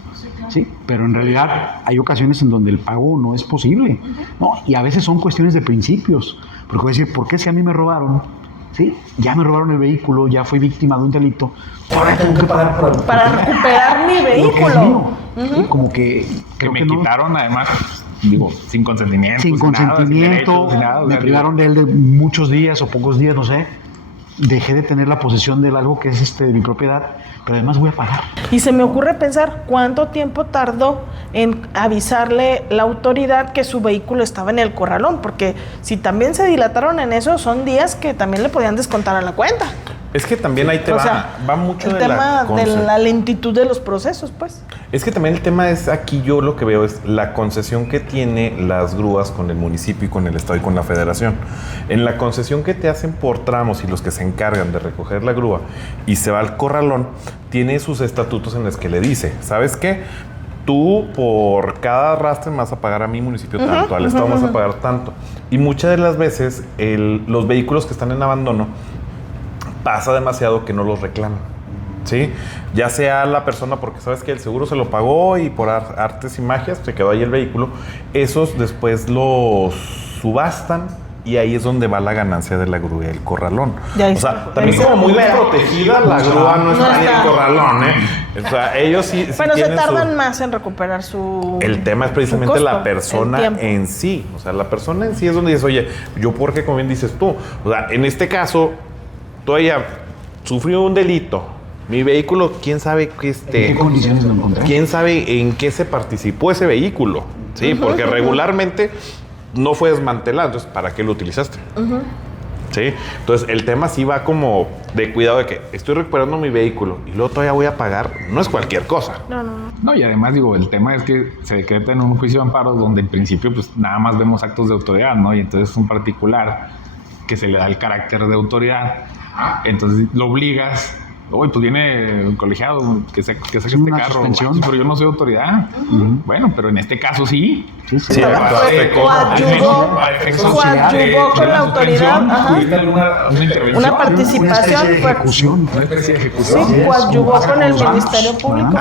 Sí, pero en realidad hay ocasiones en donde el pago no es posible, ¿no? Y a veces son cuestiones de principios, porque voy a decir, ¿por qué si a mí me robaron? ¿Sí? Ya me robaron el vehículo, ya fui víctima de un delito, ahora tengo que pagar para recuperar mi vehículo. Sí, como que creo que me quitaron, además, sin consentimiento. Sin consentimiento, me privaron de él de muchos días o pocos días, no sé. Dejé de tener la posesión de algo que es de mi propiedad, pero además voy a pagar. Y se me ocurre pensar cuánto tiempo tardó en avisarle la autoridad que su vehículo estaba en el corralón, porque si también se dilataron en eso, son días que también le podían descontar a la cuenta. Es que también ahí va mucho el tema de la lentitud de los procesos, pues. Es que también el tema es, aquí yo lo que veo es la concesión que tiene las grúas con el municipio y con el Estado y con la Federación. En la concesión que te hacen por tramos y los que se encargan de recoger la grúa y se va al corralón, tiene sus estatutos en los que le dice, ¿sabes qué? Tú por cada arrastre me vas a pagar a mi municipio tanto, al Estado me vas a pagar tanto. Y muchas de las veces los vehículos que están en abandono pasa demasiado que no los reclaman, ¿sí? Ya sea la persona porque sabes que el seguro se lo pagó y por artes y magias se quedó ahí el vehículo, esos después los subastan y ahí es donde va la ganancia de la grúa y el corralón. O sea, también como muy desprotegida, la grúa no está ni el corralón, ¿eh? O sea, ellos sí pero se tardan más en recuperar su... El tema es precisamente costo, la persona en sí. O sea, la persona en sí es donde dices, oye, yo porque, como bien dices tú, o sea, en este caso, todavía sufrió un delito. Mi vehículo, quién sabe que ¿en qué condiciones lo encontré? Quién sabe en qué se participó ese vehículo, ¿sí? Porque regularmente no fue desmantelado, entonces ¿para qué lo utilizaste? ¿Sí? Entonces el tema sí va como de cuidado de que estoy recuperando mi vehículo y luego todavía voy a pagar, no es cualquier cosa. No, y además el tema es que se decreta en un juicio de amparo donde en principio pues nada más vemos actos de autoridad, ¿no? Y entonces es un particular que se le da el carácter de autoridad, entonces lo obligas. Pues viene un colegiado que saque este carro, pero yo no soy autoridad. Bueno, pero en este caso sí. Sí, coadyuvó con la autoridad. Una participación. Una especie de ejecución. Sí, coadyuvó con el Ministerio Público.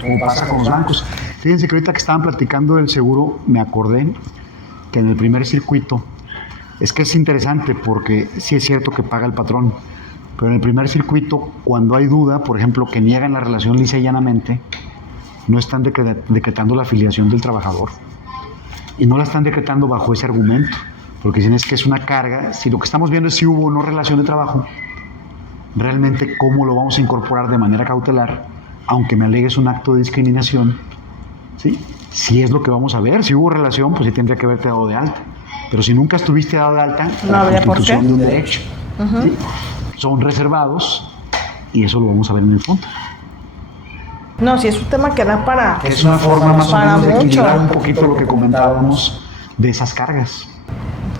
Como pasa con los bancos. Fíjense que ahorita que estaban platicando del seguro, me acordé que en el primer circuito, es que es interesante porque sí es cierto que paga el patrón, pero en el primer circuito, cuando hay duda, por ejemplo, que niegan la relación lisa y llanamente, no están decretando la afiliación del trabajador. Y no la están decretando bajo ese argumento, porque dicen es que es una carga. Si lo que estamos viendo es si hubo o no relación de trabajo, realmente cómo lo vamos a incorporar de manera cautelar aunque me alegues un acto de discriminación, ¿sí? Si es lo que vamos a ver, si hubo relación, pues sí tendría que haberte dado de alta. Pero si nunca estuviste dado de alta, no habría por qué. De un derecho, ¿sí? Son reservados y eso lo vamos a ver en el fondo. No, sí es un tema que da para... Es una forma más o menos de mucho. equilibrar un poquito lo que comentábamos de esas cargas.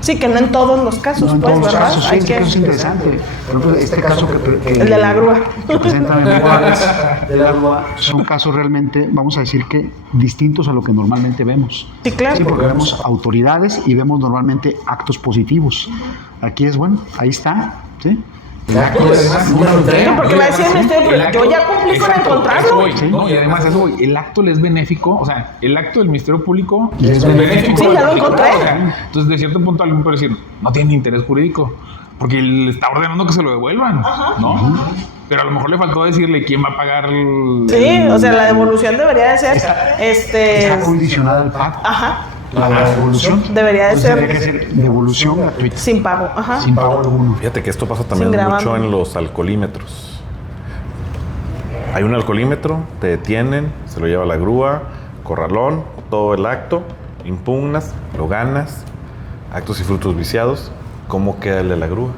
Sí, que no en todos los casos, No en pues, todos los ¿verdad? casos, sí, este caso es interesante. Por ejemplo, este caso que El de la grúa. que presentan en Juárez, de la grúa, son casos realmente, vamos a decir que distintos a lo que normalmente vemos. Sí, claro. Sí, porque vemos autoridades y vemos normalmente actos positivos. Aquí es, bueno, ahí está, ¿sí? El acto es número 3. No, porque va a decir el ministerio, El acto- yo ya cumplí con exacto, encontrarlo. eso voy, ¿no? Y además eso voy, el acto le es benéfico, o sea, el acto del Ministerio Público Les es benéfico. Sí, ya lo encontré. O sea, entonces, de cierto punto, alguien puede decir, no tiene interés jurídico, porque le está ordenando que se lo devuelvan, ¿no? Pero a lo mejor le faltó decirle quién va a pagar el... Sí, o sea, la devolución debería de ser, Está condicionada al pago. ajá, La devolución debería de pues, ser debería ser devolución gratuita, sin pago, ajá. sin pago alguno. Fíjate que esto pasa también Sin mucho gravamen. en los alcoholímetros. Hay un alcoholímetro, te detienen, se lo lleva la grúa, corralón, todo el acto, impugnas, lo ganas, actos y frutos viciados. ¿Cómo queda el de la grúa?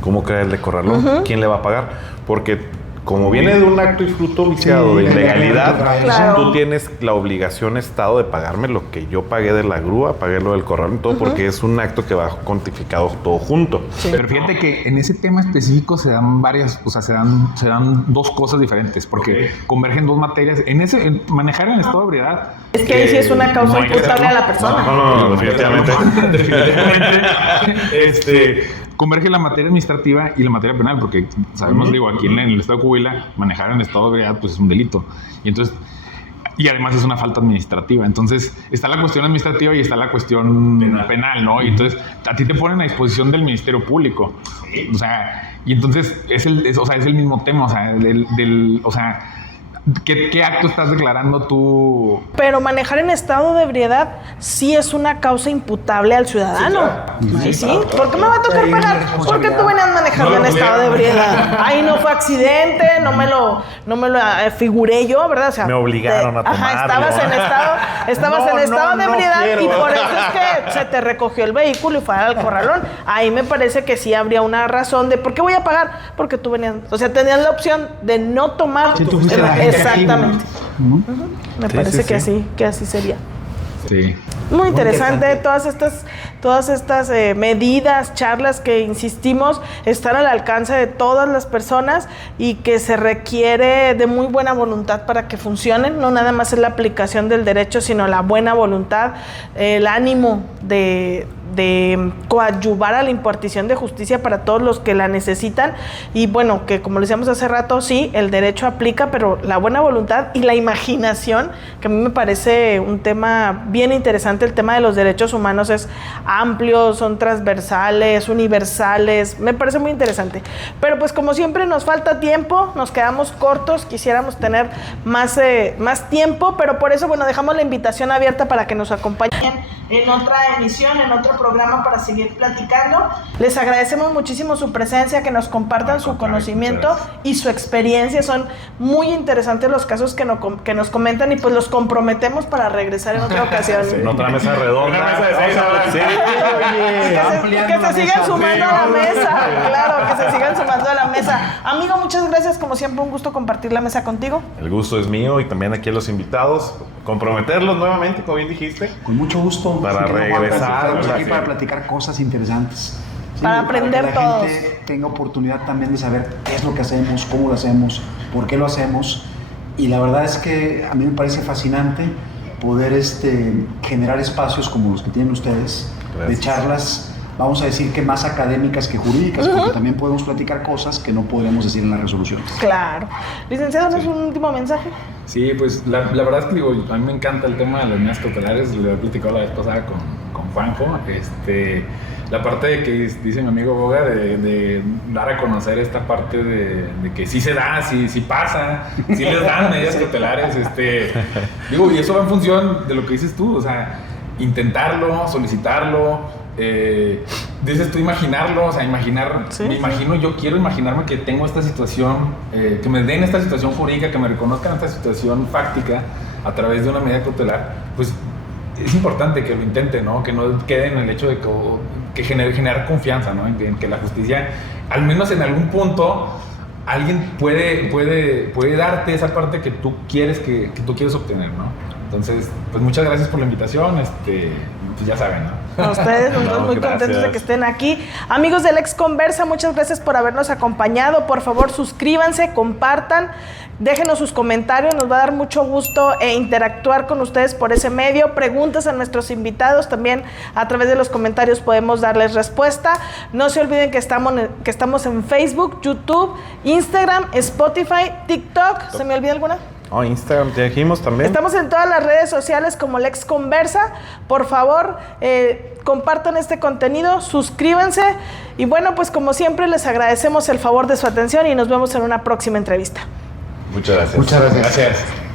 ¿Cómo queda el de corralón? ¿Quién le va a pagar? Porque como viene de un acto y fruto viciado de ilegalidad, Claro. tú tienes la obligación, Estado, de pagarme lo que yo pagué de la grúa, pagué lo del corralón, todo, porque es un acto que va cuantificado todo junto. Pero fíjate que en ese tema específico se dan varias, o sea, se dan dos cosas diferentes, porque convergen dos materias. En manejar en estado de ebriedad. Es que ahí sí es una causa no hay que imputable a hacerlo. la persona. No, definitivamente. Converge la materia administrativa y la materia penal, porque sabemos, digo, aquí en el estado de Coahuila, manejar en estado de ebriedad pues es un delito. Y además es una falta administrativa. Entonces, está la cuestión administrativa y está la cuestión penal, ¿no? Y entonces, a ti te ponen a disposición del Ministerio Público. O sea, y entonces es el mismo tema, o sea, ¿qué acto estás declarando tú? Pero manejar en estado de ebriedad sí es una causa imputable al ciudadano. Sí. ¿Por qué me va a tocar pagar? Porque tú venías manejando en estado de ebriedad. Ahí no fue accidente, no me lo figuré yo, ¿verdad? O sea, Me obligaron a tomarlo. estabas en estado de ebriedad y por eso es que se te recogió el vehículo y fue al corralón. Ahí me parece que sí habría una razón de ¿por qué voy a pagar? Porque tú venías, o sea, tenías la opción de no tomar. Sí, tú fuiste la gente Exactamente. Me Sí, parece sí, que así sería. Sí. Muy interesante todas estas medidas, charlas que insistimos están al alcance de todas las personas y que se requiere de muy buena voluntad para que funcionen. No nada más es la aplicación del derecho, sino la buena voluntad, el ánimo de coadyuvar a la impartición de justicia para todos los que la necesitan. Y bueno, que como lo decíamos hace rato, sí, el derecho aplica, pero la buena voluntad y la imaginación, que a mí me parece un tema bien interesante. El tema de los derechos humanos es amplio, son transversales, universales, me parece muy interesante. Pero pues como siempre nos falta tiempo, nos quedamos cortos, quisiéramos tener más tiempo, pero por eso, bueno, dejamos la invitación abierta para que nos acompañen en otra emisión, en otro programa para seguir platicando. Les agradecemos muchísimo su presencia, que nos compartan su conocimiento y su experiencia. Son muy interesantes los casos que nos comentan y pues los comprometemos para regresar en otra ocasión. En otra mesa redonda. Que se sigan sumando a la mesa. Claro, que se sigan sumando a la mesa. Amigo, muchas gracias. Como siempre, un gusto compartir la mesa contigo. El gusto es mío y también aquí a los invitados. Comprometerlos nuevamente, como bien dijiste. Con mucho gusto. Para regresar. Estamos aquí para platicar cosas interesantes. Sí, Para aprender que la todos. gente tenga oportunidad también de saber qué es lo que hacemos, cómo lo hacemos, por qué lo hacemos. Y la verdad es que a mí me parece fascinante poder generar espacios como los que tienen ustedes, Gracias. de charlas, vamos a decir que más académicas que jurídicas, porque también podemos platicar cosas que no podremos decir en las resoluciones. Claro. Licenciado, ¿no es un último mensaje? Sí, pues la verdad es que digo, a mí me encanta el tema de las medidas cautelares, lo he platicado la vez pasada con Juanjo, la parte de que dice mi amigo Boga de dar a conocer esta parte de que sí se da, sí pasa, sí les dan medidas cautelares, digo, y eso va en función de lo que dices tú, o sea, intentarlo, solicitarlo, dices tú imaginarlo, o sea, yo quiero imaginarme que tengo esta situación, que me den esta situación jurídica, que me reconozcan esta situación fáctica a través de una medida cautelar, pues es importante que lo intenten, ¿no? Que no quede en el hecho de que generar confianza, ¿no? En que la justicia, al menos en algún punto, alguien puede darte esa parte que tú quieres obtener, ¿no? Entonces, pues muchas gracias por la invitación, pues ya saben, ¿no? A ustedes, nosotros muy contentos de que estén aquí. Amigos de Lex Conversa, muchas gracias por habernos acompañado. Por favor, suscríbanse, compartan, déjenos sus comentarios, nos va a dar mucho gusto interactuar con ustedes por ese medio. Preguntas a nuestros invitados, también a través de los comentarios podemos darles respuesta. No se olviden que estamos en Facebook, YouTube, Instagram, Spotify, TikTok. ¿Se me olvida alguna? Instagram, te dijimos también. Estamos en todas las redes sociales como Lex Conversa. Por favor, compartan este contenido, suscríbanse. Y bueno, pues como siempre les agradecemos el favor de su atención y nos vemos en una próxima entrevista. Muchas gracias. Muchas gracias. Gracias.